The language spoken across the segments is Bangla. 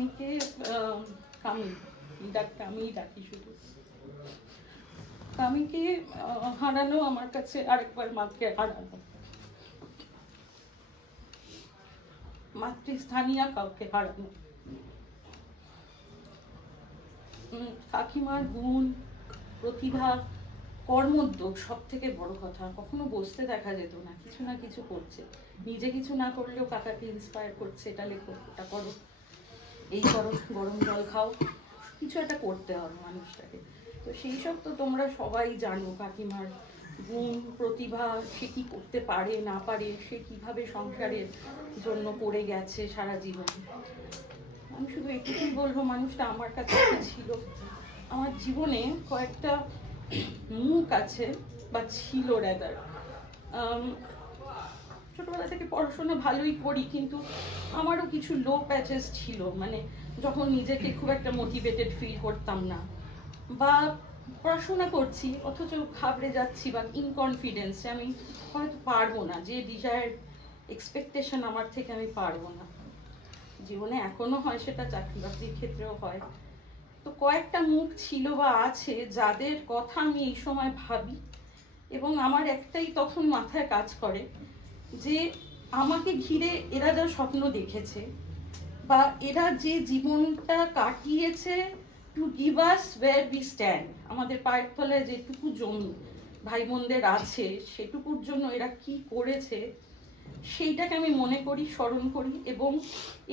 কামিকে কামি আমিই ডাকি শুধু। কামিকে হারানো আমার কাছে আরেকবার মাকে হারানো, মাতৃস্থানীয় কাউকে হারানো। কাকিমার গুণ, প্রতিভা, কর্মোদ্যোগ সব থেকে বড় কথা। কখনো বসতে দেখা যেত না, কিছু না কিছু করছে। নিজে কিছু না করলেও কাকাকে ইন্সপায়ার করছে, এটা লেখো, এটা করো, এই করো, গরম জল খাও, কিছু একটা করতে হবে মানুষটাকে। তো সেই সব তো তোমরা সবাই জানো, কাকিমার গুণ, প্রতিভা, সে কি করতে পারে না পারে, সে কিভাবে সংসারের জন্য করে গেছে সারা জীবন। আমি শুধু এটুকুই বলবো, মানুষটা আমার কাছে ছিল। আমার জীবনে কয়েকটা মুখ আছে, বা ছিল রাদার। ছোটবেলা থেকে পড়াশোনা ভালোই করি, কিন্তু আমারও কিছু লো প্যাচেস ছিল। মানে যখন নিজেকে খুব একটা মোটিভেটেড ফিল করতাম না, বা পড়াশোনা করছি অথচ ঘাবড়ে যাচ্ছি, বা ইনকনফিডেন্সে আমি হয়তো পারবো না, যে ডিজায়ার এক্সপেকটেশন আমার থেকে আমি পারবো না। জীবনে এখনো হয়, সেটা চাকরি বাকরির ক্ষেত্রেও হয়। তো কয়েকটা মুখ ছিল বা আছে যাদের কথা আমি এই সময় ভাবি, এবং আমার একটাই তখন মাথায় কাজ করে যে আমাকে ঘিরে এরা যা স্বপ্ন দেখেছে, বা এরা যে জীবনটা কাটিয়েছে to give us where we stand, আমাদের পায়ের তলায় যেটুকু জমি ভাই বোনদের আছে, সেটুকুর জন্য এরা কি করেছে সেইটাকে আমি মনে করি, স্মরণ করি। এবং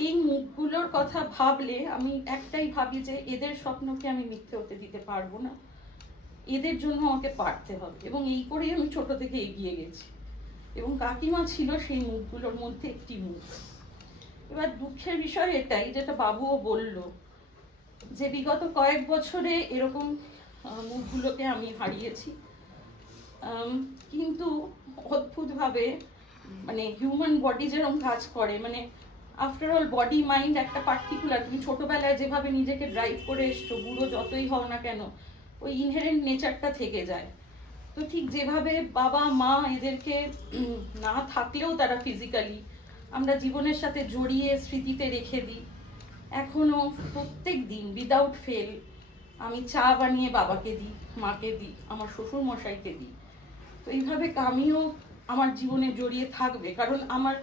এই মুখগুলোর কথা ভাবলে আমি একটাই ভাবি যে এদের স্বপ্নকে আমি মিথ্যে হতে দিতে পারবো না, এদের জন্য আমাকে পারতে হবে। এবং এই করেই আমি ছোট থেকে এগিয়ে গেছি, এবং কাকিমা ছিল সেই মুখগুলোর মধ্যে একটি মুখ। এবার দুঃখের বিষয় এটাই, যেটা বাবুও বলল, যে বিগত কয়েক বছরে এরকম মুখগুলোকে আমি হারিয়েছি। কিন্তু অদ্ভুতভাবে, মানে হিউম্যান বডি যেরকম কাজ করে, মানে আফটার অল বডি মাইন্ড একটা পার্টিকুলার, তুমি ছোটবেলায় যেভাবে নিজেকে ড্রাইভ করে এসছো, বুড়ো যতই হও না কেন ওই ইনহেরেন্ট নেচারটা থেকে যায়। তো ঠিক যেভাবে বাবা মা এদেরকে না থাকলেও তারা ফিজিক্যালি আমরা জীবনের সাথে জড়িয়ে স্মৃতিতে রেখে দিই, এখনো প্রত্যেক দিন উইদাউট ফেল আমি চা বানিয়ে বাবাকে দিই, মাকে দিই, আমার শ্বশুর মশাইকে দিই। তো এইভাবে আমিও আমার জীবনে জড়িয়ে থাকবে, কারণ আমার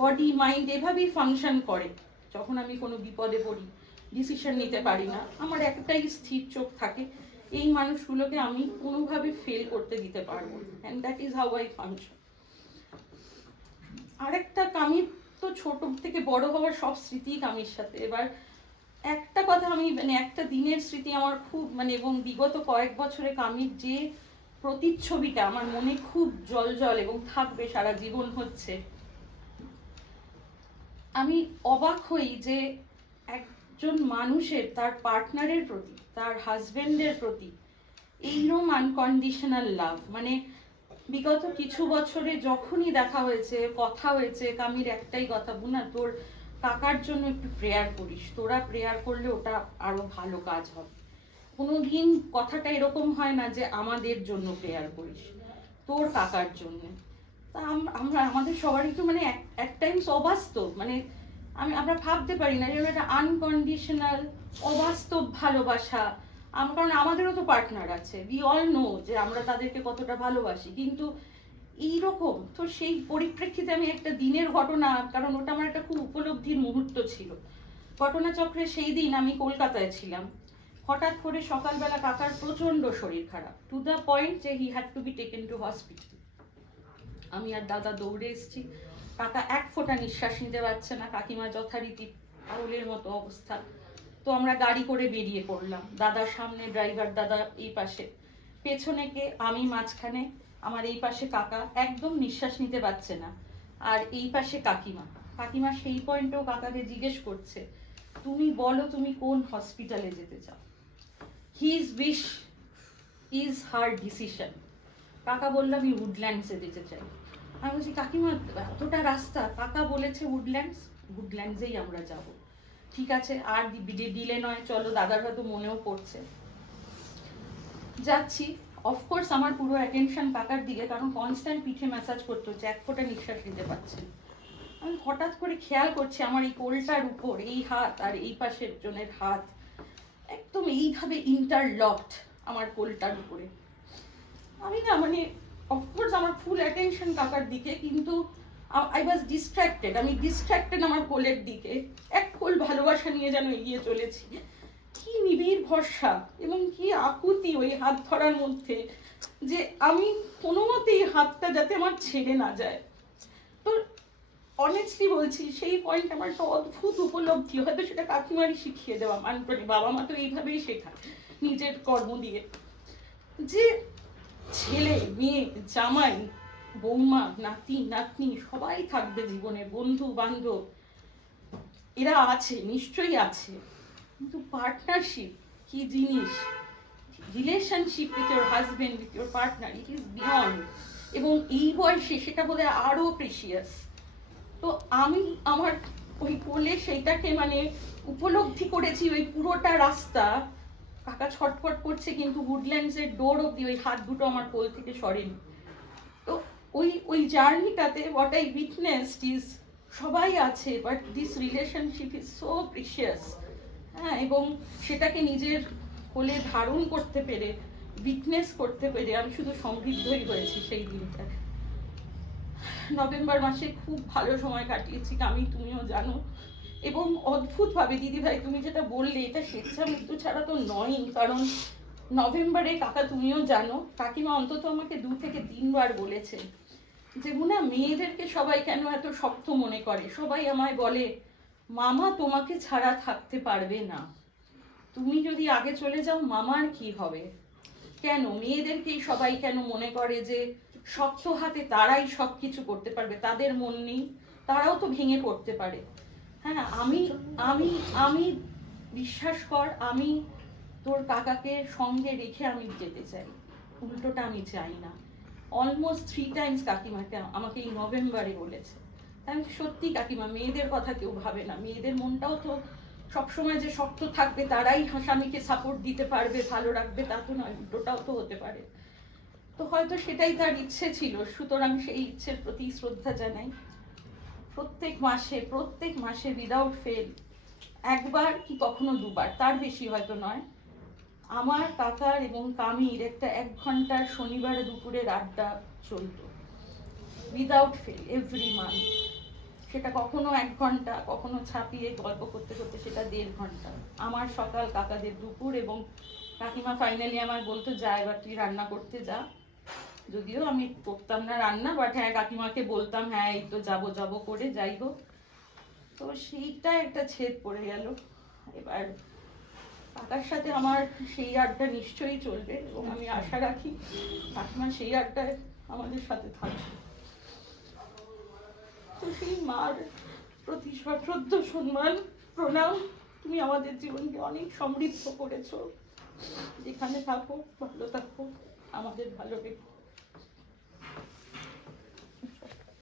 বডি মাইন্ড এভাবেই ফাংশন করে। যখন আমি কোনো বিপদে পড়ি, ডিসিশন নিতে পারি না, আমার একটাই স্থির চোখ থাকে, এই মানুষগুলোকে আমি কোনোভাবে ফেল করতে দিতে পারবো না, and that is how I function. আরেকটা, কামির তো ছোট থেকে বড় হওয়ার সব স্মৃতি কামির সাথে। এবার একটা কথা আমি, মানে একটা দিনের স্মৃতি আমার খুব, মানে এবং বিগত কয়েক বছরে কামির যে প্রতিচ্ছবিটা আমার মনে খুব জল এবং থাকবে সারা জীবন, হচ্ছে আমি অবাক হই যে একজন মানুষের তার পার্টনারের প্রতি, তার হাজবেন্ডের প্রতি এইরকম আনকন্ডিশনাল লাভ। মানে বিগত কিছু বছরে যখনই দেখা হয়েছে, কথা হয়েছে, কামির একটাই কথা, বুনা তোর কাকার জন্য একটু প্রেয়ার করিস, তোরা প্রেয়ার করলে ওটা আরো ভালো কাজ হবে। কোনোদিন কথাটা এরকম হয় না যে আমাদের জন্য প্রেয়ার করিস, তোর কাকার জন্য। তা আমরা আমাদের সবারই তো মানে এক টাইমস অবাস্তব, মানে আমরা ভাবতে পারি না যে একটা আনকন্ডিশনাল অবাস্তব ভালোবাসা। কারণ আমাদেরও তো পার্টনার আছে, উই অল নো যে আমরা তাদেরকে কতটা ভালোবাসি, কিন্তু এইরকম তো সেই পরিপ্রেক্ষিতে আমি একটা দিনের ঘটনা, কারণ ওটা আমার একটা খুব উপলব্ধির মুহূর্ত ছিল ঘটনাচক্রে। সেই দিন আমি কলকাতায় ছিলাম, হঠাৎ করে সকালবেলা কাকার প্রচন্ড শরীর খারাপ, টু দ্য পয়েন্ট যে he had to be taken to hospital. আমি আর দাদা দৌড়ে এসেছি, কাকা এক ফোঁটা নিঃশ্বাস নিতে পারছে না, কাকিমা যথারীতি পাগলের মতো অবস্থা। তো আমরা গাড়ি করে বেরিয়ে পড়লাম, দাদার সামনে ড্রাইভার দাদা এই পাশে, পেছনে কে, আমি মাঝখানে, আমার এই পাশে কাকা একদম নিঃশ্বাস নিতে পারছে না, আর এই পাশে কাকিমা। কাকিমা সেই পয়েন্টেও কাকাকে জিজ্ঞেস করছে, তুমি বলো তুমি কোন হসপিটালে যেতে চাও, his wish is her decision. কাকা বললো আমি উডল্যান্ডসে যেতে চাই। আমি বলছি কাকিমা এতটা রাস্তা, কাকা বলেছে উডল্যান্ডস, উডল্যান্ডসেই আমরা যাব। ঠিক আছে, আর ডিলে নয়, চলো, দাদার হয়তো মনেও পড়ছে। যাচ্ছি, অফকোর্স আমার পুরো অ্যাটেনশন কাকার দিকে, কারণ কনস্ট্যান্ট পিঠে ম্যাসাজ করতে হচ্ছে, এক ফোঁটা নিঃশ্বাস নিতে পারছে। আমি হঠাৎ করে খেয়াল করছি আমার এই কোলটার উপর এই হাত আর এই পাশের জনের হাত একদম এইভাবে ইন্টারলকড আমার কোলটার উপরে। আমি না মানে অফকোর্স আমার ফুল অ্যাটেনশন কাকার দিকে, কিন্তু আই ওয়াজ ডিস্ট্র্যাক্টেড, আমি ডিস্ট্র্যাক্টেড আমার কোলের দিকে। এক কোল ভালোবাসা নিয়ে যেন এগিয়ে চলেছি। কি নিবিড় ভরসা এবং কি আকুতি ওই হাত ধরার মধ্যে, যে আমি কোনো মতেই হাতটা যাতে আমার ছেড়ে না যায়। তো অনেস্টলি বলছি, সেই পয়েন্ট আমার একটা অদ্ভুত উপলব্ধি, হয়তো সেটা কাকিমারই শিখিয়ে দেওয়া, মানে বাবা মা তো এইভাবেই শেখায় নিজের কর্ম দিয়ে, যে ছেলে মেয়ে জামাই বৌমা নাতি নাতনি সবাই থাকবে জীবনে, বন্ধু বান্ধব এরা আছে, নিশ্চয়ই আছে, কিন্তু পার্টনারশিপ কি জিনিস, relationship with your husband, with your partner, it is beyond. এবং এই বয়সে সেটা বোধহয় আরো প্রেশিয়াস। তো আমি আমার ওই কোলে সেইটাকে মানে উপলব্ধি করেছি ওই পুরোটা রাস্তা। কাকা ছটফট করছে কিন্তু উডল্যান্ডসের ডোর অব্দি ওই হাত দুটো আমার কোল থেকে সরেনি। তো ওই জার্নিটাতে হোয়াট আই উইটনেসড ইজ সবাই আছে, but this relationship is so precious. হ্যাঁ, এবং সেটাকে নিজের কোলে ধারণ করতে পেরে, উইটনেস করতে পেরে আমি শুধু সমৃদ্ধই হয়েছি সেই দিনটা। নভেম্বর মাসে খুব ভালো সময় কাটিয়েছি, আমি তুমিও জানো। এবং অদ্ভুতভাবে দিদিভাই তুমি যেটা বললে, এটা স্বেচ্ছা মৃত্যু ছাড়া তো নয়ই, কারণ নভেম্বরে কাকা তুমিও জানো কাকিমা অন্তত আমাকে 2 থেকে 3 বার বলেছে যে মুনা মেয়েদেরকে সবাই কেন এত শক্ত মনে করে, সবাই আমায় বলে মামা তোমাকে ছাড়া থাকতে পারবে না, তুমি যদি আগে চলে যাও মামার কি হবে, কেন মেয়েদেরকেই সবাই কেন মনে করে যে শক্ত হাতে তারাই সবকিছু করতে পারবে, তাদের মন নেই, তারাও তো ভেঙে পড়তে পারে। হ্যাঁ, আমি আমি আমি বিশ্বাস কর, আমি তোর কাকাকে সঙ্গে রেখে আমি যেতে চাই, উল্টোটা আমি চাই না। অলমোস্ট 3 টাইমস কাকিমাকে আমাকে এই নভেম্বরে বলেছে। আমি সত্যি কাকিমা, মেয়েদের কথা কেউ ভাবে না, মেয়েদের মনটাও তো সবসময় যে শক্ত থাকবে তারাই স্বামীকে সাপোর্ট দিতে পারবে, ভালো রাখবে, তা তো নয়, উল্টোটাও তো হতে পারে। তো হয়তো সেটাই তার ইচ্ছে ছিল, সুতরাং সেই ইচ্ছের প্রতি শ্রদ্ধা জানাই। প্রত্যেক মাসে উইদাউট ফেল একবার কি কখনো 2 বার, তার বেশি হয়তো নয়, আমার কাকার এবং কামির একটা 1 ঘন্টার শনিবারে দুপুরের আড্ডা চলতো উইদাউট ফেল এভরি মান্থ। সেটা কখনো 1 ঘন্টা, কখনো ছাপিয়ে গল্প করতে করতে সেটা 1.5 ঘন্টা। আমার সকাল, কাকাদের দুপুর, এবং কাকিমা ফাইনালি আমার বলতো যা এবার তুই রান্না করতে যা। যদিও আমি করতাম না রান্না, বাট হ্যাঁ কাকিমাকে বলতাম হ্যাঁ এই তো যাবো যাবো করে, যাই হোক। তো সেইটা একটা ছেদ পড়ে গেল। এবার কাকার সাথে আমার সেই আড্ডা নিশ্চয়ই চলবে, এবং আমি আশা রাখি কাকিমা সেই আড্ডায় আমাদের সাথে থাকবে। তো সেই মার প্রতি সশ্রদ্ধ সম্মান, প্রণাম। তুমি আমাদের জীবনকে অনেক সমৃদ্ধ করেছো। যেখানে থাকো ভালো থাকো, আমাদের ভালো রেখো।